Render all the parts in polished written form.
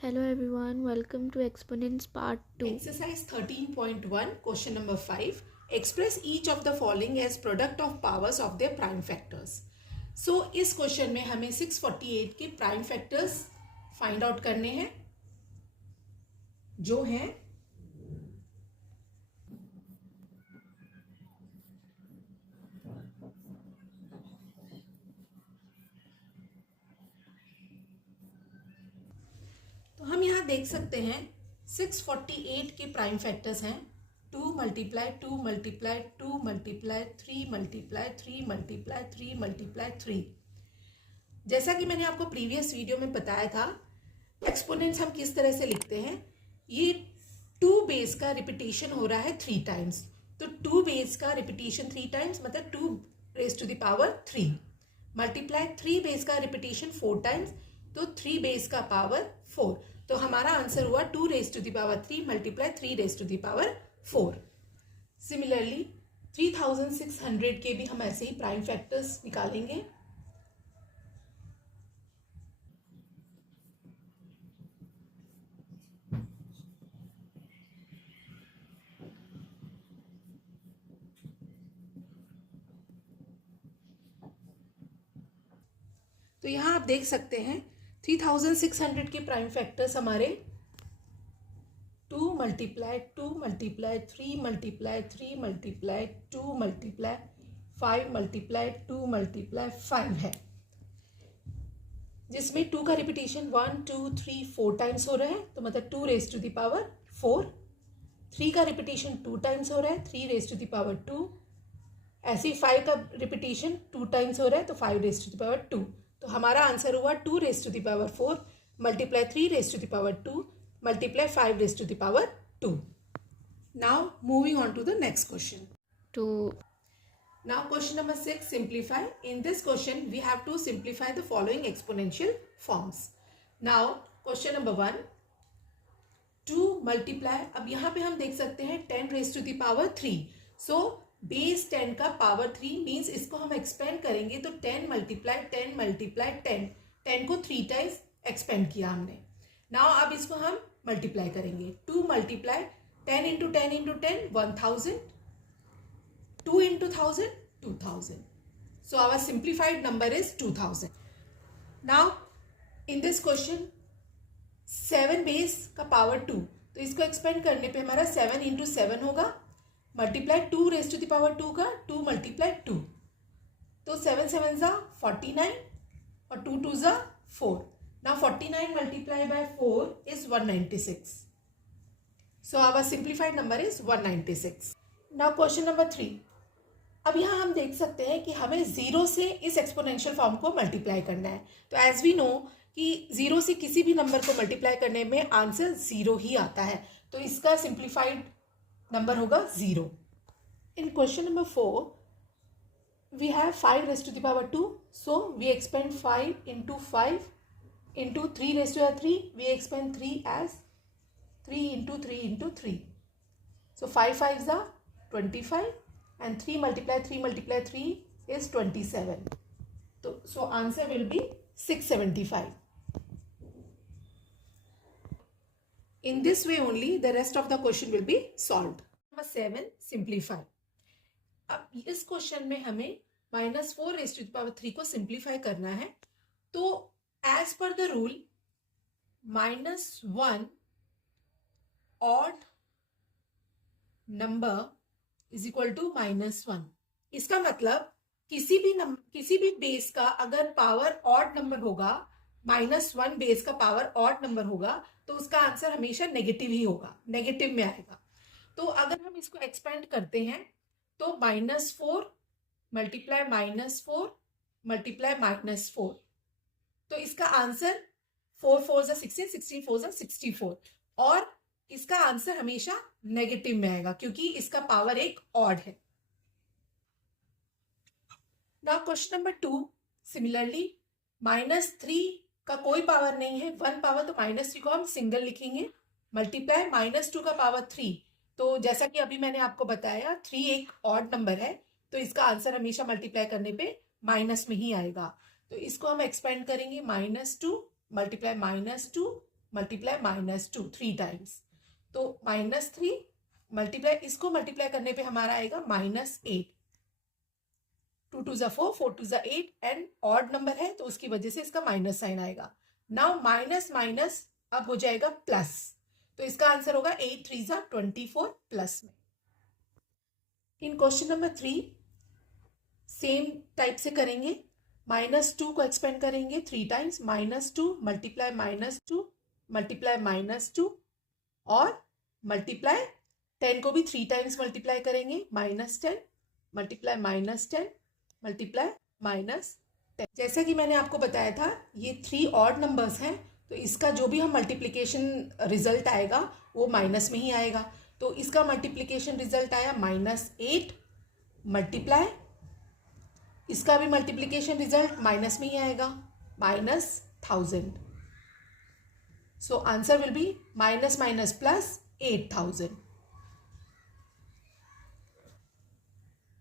Hello everyone, welcome to Exponents Part 2. Exercise 13.1, question number 5. Express each of the following as product of powers of their prime factors. So इस question में हमें 648 के prime factors find out करने हैं जो हैं तो हम यहाँ देख सकते हैं 648 के प्राइम फैक्टर्स हैं 2 multiply 2 multiply 2 multiply 3 multiply 3 multiply 3 multiply 3। जैसा कि मैंने आपको प्रीवियस वीडियो में बताया था, एक्सपोनेंट्स हम किस तरह से लिखते हैं। ये 2 बेस का रिपीटेशन हो रहा है 3 टाइम्स, तो 2 बेस का रिपीटेशन 3 टाइम्स मतलब 2 raise to the power 3 multiply 3 base का रिपीटेशन 4 टाइम्स, तो 3 बेस का पावर 4। तो हमारा आंसर हुआ 2 raise to the power 3 multiply 3 raise to the power 4। Similarly 3600 के भी हम ऐसे ही प्राइम फैक्टर्स निकालेंगे। तो यहां आप देख सकते हैं 3600 के प्राइम फैक्टर्स हमारे 2 multiply 2 multiply 3 multiply 3 multiply 2 multiply 5 multiply 2 multiply 5 है, जिसमें 2 का रिपीटेशन 1 2 3 4 टाइम्स हो रहा है, तो मतलब 2 रेज टू द पावर 4। 3 का रिपीटेशन 2 टाइम्स हो रहा है, 3 रेज टू द पावर 2। ऐसे ही 5 का रिपीटेशन 2 टाइम्स हो रहा है, तो 5 रेज टू द पावर 2। तो हमारा आंसर हुआ 2 raise to the power 4 multiply 3 raise to the power 2 multiply 5 raise to the power 2। Now moving on to the next question. Now question number 6, simplify. In this question we have to simplify the following exponential forms. Now question number 1, 2 multiply, अब यहाँ पे हम देख सकते हैं 10 raise to the power 3, so base 10 का power 3 means इसको हम एक्सपेंड करेंगे तो 10 मल्टीप्लाई 10 मल्टीप्लाई 10, 10 को 3 टाइम्स एक्सपेंड किया हमने। नाउ अब इसको हम मल्टीप्लाई करेंगे, 2 multiply 10 into 10 into 10 1000, 2 into 1000 2000, so our simplified number is 2000. Now in this question 7 base का पावर 2, तो इसको एक्सपेंड करने पे हमारा 7 इंटू 7 होगा multiply 2 raise to the power 2 का 2 मल्टीप्लाई 2, तो 7 7 ज़ा 49 और 2 2 ज़ा 4। Now 49 multiplied by 4 is 196, so our simplified number is 196. Now question number 3, अब यहाँ हम देख सकते हैं कि हमें 0 से इस एक्सपोनेंशियल फॉर्म को मल्टीप्लाई करना है। तो एज वी नो कि 0 से किसी भी नंबर को मल्टीप्लाई करने में आंसर 0 ही आता है, तो इसका सिंप्लीफाइड नंबर होगा 0। In question number 4 we have 5 raise to the power 2, so we expand 5 into 5 into 3 raise to 3, we expand 3 as 3 into 3 into 3, so 5 5 ज़ा 25 and 3 multiply 3 is 27, so answer will be 675. In this way only the rest of the question will be solved. Number 7, simplify. अब इस question में हमें -4 raise to the power 3 को simplify करना है, तो as per the rule -1 odd number is equal to -1। इसका मतलब किसी भी बेस का अगर पावर ऑड नंबर होगा, -1 बेस का पावर ऑड नंबर होगा, तो उसका आंसर हमेशा नेगेटिव ही होगा, नेगेटिव में आएगा। तो अगर हम इसको एक्सपेंड करते हैं तो -4 मल्टीप्लाई -4 मल्टीप्लाई -4, तो इसका आंसर 4 4 ज़ा 16, 16 4 ज़ा 64, और इसका आंसर हमेशा नेगेटिव में आएगा क्योंकि इसका पावर एक ऑड है। नाउ क्वेश्चन नंबर 2, सिमिलरली -3 का कोई पावर नहीं है, 1 पावर, तो -3 को हम सिंगल लिखेंगे मल्टीप्लाई -2 का पावर 3, तो जैसा कि अभी मैंने आपको बताया 3 एक ऑड नंबर है, तो इसका आंसर हमेशा मल्टीप्लाई करने पे माइनस में ही आएगा। तो इसको हम एक्सपेंड करेंगे -2 मल्टीप्लाई -2 मल्टीप्लाई -2 3 टाइम्स, तो -3 मल्टीप्लाई, इसको मल्टीप्लाई करने पे हमारा आएगा -8, 2 2 ज़ा 4, 4 2 ज़ा 8 एंड ऑड नंबर है तो उसकी वजह से इसका माइनस साइन आएगा। नाउ माइनस माइनस अब हो जाएगा प्लस, तो इसका आंसर होगा 8 3 ज़ा 24 प्लस में। इन क्वेश्चन नंबर 3 सेम टाइप से करेंगे, -2 को एक्सपेंड करेंगे 3 टाइम्स, -2 मल्टीप्लाई -2 मल्टीप्लाई -2 और मल्टीप्लाई 10 को भी 3 टाइम्स मल्टीप्लाई करेंगे, -10 मल्टीप्लाई -10 मल्टीप्लाई -10। जैसा कि मैंने आपको बताया था ये 3 ऑड नंबर्स हैं, तो इसका जो भी हम मल्टीप्लिकेशन रिजल्ट आएगा वो माइनस में ही आएगा। तो इसका मल्टीप्लिकेशन रिजल्ट आया -8 मल्टीप्लाई, इसका भी मल्टीप्लिकेशन रिजल्ट माइनस में ही आएगा -1000। So answer will be minus minus plus 8000।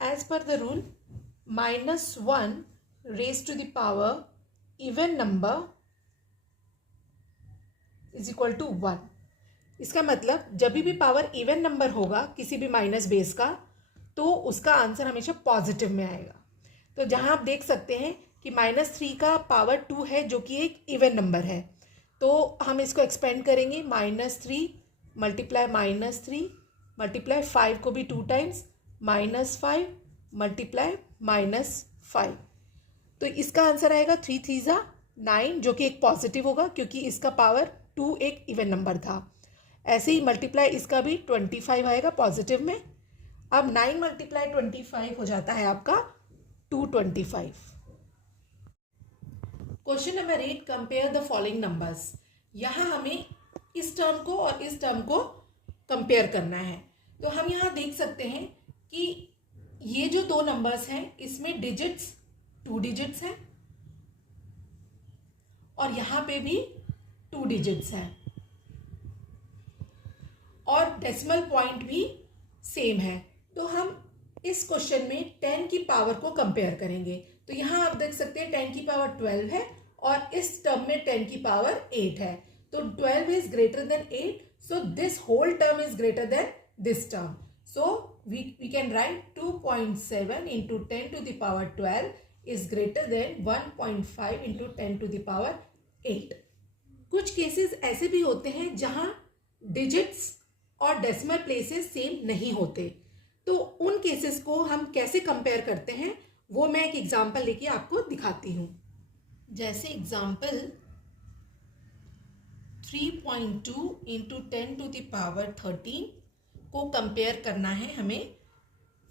As per the rule, -1 raised to the power even number is equal to 1। इसका मतलब जब भी पावर इवन नंबर होगा किसी भी माइनस बेस का तो उसका आंसर हमेशा पॉजिटिव में आएगा। तो जहां आप देख सकते हैं कि -3 का पावर 2 है जो कि एक इवन नंबर है, तो हम इसको एक्सपेंड करेंगे, -3 मल्टीप्लाई -3 मल्टीप्लाई 5 को भी 2 टाइम्स, -5 मल्टीप्लाई -5, तो इसका आंसर आएगा 3 3 ज़ा 9 जो कि एक पॉजिटिव होगा क्योंकि इसका पावर 2 एक इवन नंबर था। ऐसे ही मल्टीप्लाई इसका भी 25 आएगा पॉजिटिव में। अब 9 मल्टीप्लाई 25 हो जाता है आपका 225। Question number 8, compare the following numbers. यहाँ हमें इस टर्म को और इस टर्म को कंपेयर करना है। तो हम यहाँ देख सकते हैं कि ये जो दो नंबर्स हैं इसमें डिजिट्स 2 डिजिट्स हैं और यहाँ पे भी 2 डिजिट्स हैं और डेसिमल पॉइंट भी सेम है। तो हम इस क्वेश्चन में 10 की पावर को कंपेयर करेंगे। तो यहाँ आप देख सकते हैं 10 की पावर 12 है और इस टर्म में 10 की पावर 8 है, तो 12 is greater than 8, so this whole term is greater than this term. So we can write 2.7 into 10 to the power 12 is greater than 1.5 into 10 to the power 8। कुछ केसेस ऐसे भी होते हैं जहां डिजिट्स और डेसिमल प्लेसेस सेम नहीं होते, तो उन केसेस को हम कैसे कंपेयर करते हैं वो मैं एक एग्जांपल लेके आपको दिखाती हूँ। जैसे example 3.2 into 10 to the power 13 को कंपेयर करना है हमें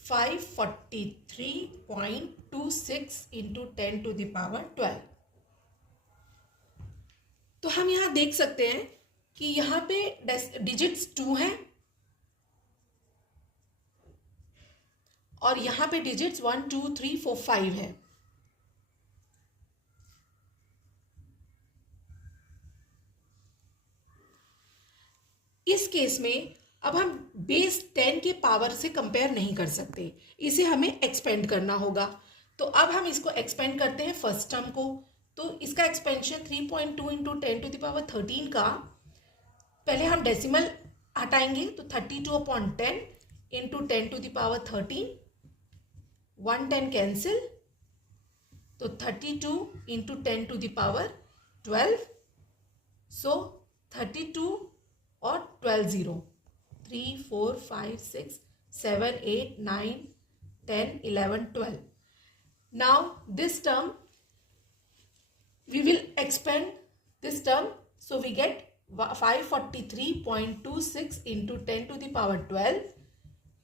543.26 into 10 to the power 12। तो हम यहाँ देख सकते हैं कि यहाँ पे डिजिट्स 2 हैं और यहाँ पे डिजिट्स 1 2 3 4 5 है। इस केस में अब हम बेस 10 के पावर से कंपेयर नहीं कर सकते, इसे हमें एक्सपेंड करना होगा। तो अब हम इसको एक्सपेंड करते हैं फर्स्ट टर्म को। तो इसका expansion 3.2 into 10 to the power 13 का, पहले हम डेसिमल हटाएंगे तो 32/10 into 10 to the power 13, 110 cancel, तो 32 into 10 to the power 12, so 32 और 12 0, 3 4 5 6 7 8 9 10 11 12। Now this term we will expand this term, so we get 543.26 into 10 to the power 12,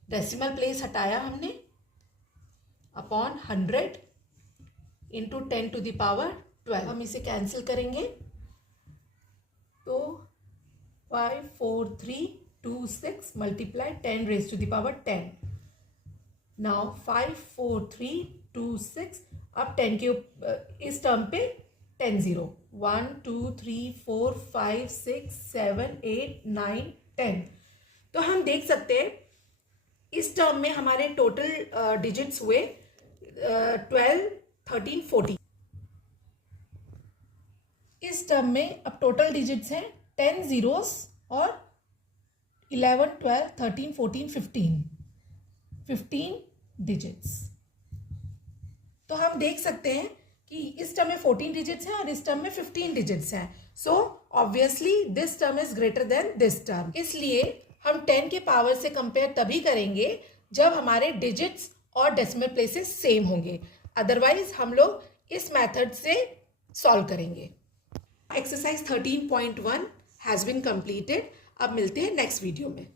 decimal place हटाया हमने, upon 100 into 10 to the power 12। हम इसे cancel करेंगे तो 54326 multiply 10 raise to the power 10। Now 54326, अब 10 के इस टर्म पे 10 0, 1 2 3 4 5 6 7 8 9 10। तो हम देख सकते हैं इस टर्म में हमारे टोटल डिजिट्स हुए 12 13 14। इस टर्म में अब टोटल डिजिट्स हैं 10 zeros और 11, 12, 13, 14, 15 डिजिट्स। तो हम देख सकते हैं कि इस टर्म में 14 डिजिट्स हैं और इस टर्म में 15 डिजिट्स हैं। So obviously this term is greater than this term. इसलिए हम 10 के पावर से कंपेयर तभी करेंगे जब हमारे डिजिट्स और डेसिमल प्लेसेस सेम होंगे, अदरवाइज हम लोग इस मेथड से सॉल्व करेंगे। Exercise 13.1 has been completed. अब मिलते हैं नेक्स्ट वीडियो में।